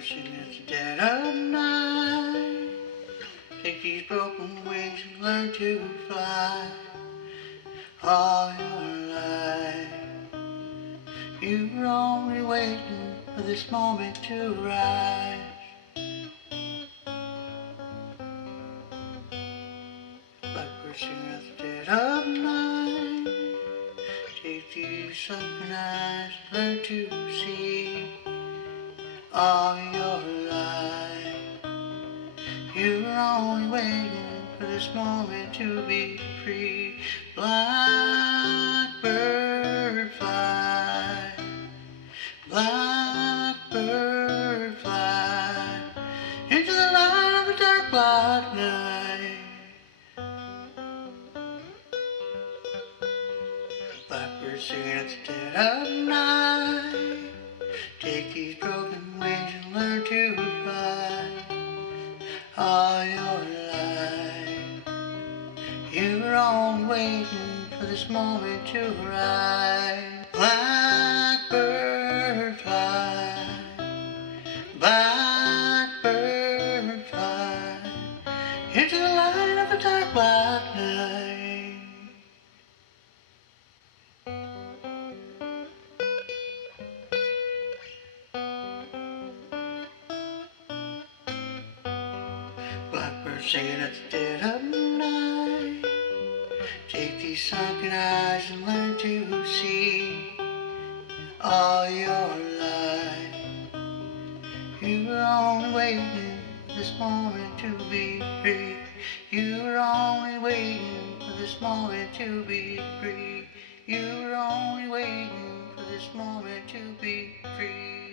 singing at the dead of night. Take these broken wings and learn to fly. All your life you were only waiting for this moment to rise. Blackbird singing at the dead of night. Take these sunken eyes and learn to see. All your life you were only waiting for this moment to be free. Blackbird fly, blackbird fly, into the light of a dark black night. Blackbird singing at the dead of night. Take these broken wings and learn to fly. All your life you were only waiting for this moment to rise. Blackbird fly, blackbird fly, into the light of a dark black night. Blackbird singing at the dead of night. Take these sunken eyes and learn to see. All your life you were only waiting for this moment to be free. You were only waiting for this moment to be free. You were only waiting for this moment to be free.